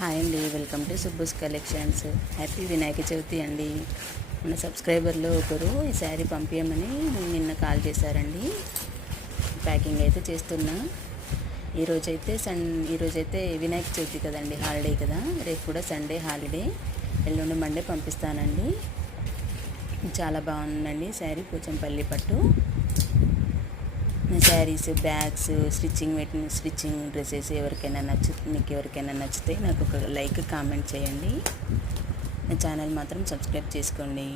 Hi అండి, welcome to సుబ్బుస్ collections. Happy Vinayaka Chavithi అండి. మన సబ్స్క్రైబర్లో ఒకరు ఈ శారీ పంపించమని నిన్న కాల్ చేశారండి. ప్యాకింగ్ అయితే చేస్తున్నా. ఈరోజైతే వినాయక చవితి కదండి, హాలిడే కదా. రేపు కూడా సండే హాలిడే, ఎల్లుండి మండే పంపిస్తానండి. చాలా బాగుందండి శారీ, పోచంపల్లి పట్టు శారీస్, బ్యాగ్స్, స్టిచ్చింగ్ డ్రెస్సెస్ మీకు ఎవరికైనా నచ్చితే నాకు ఒక లైక్ కామెంట్ చేయండి. నా ఛానల్ మాత్రం సబ్స్క్రైబ్ చేసుకోండి.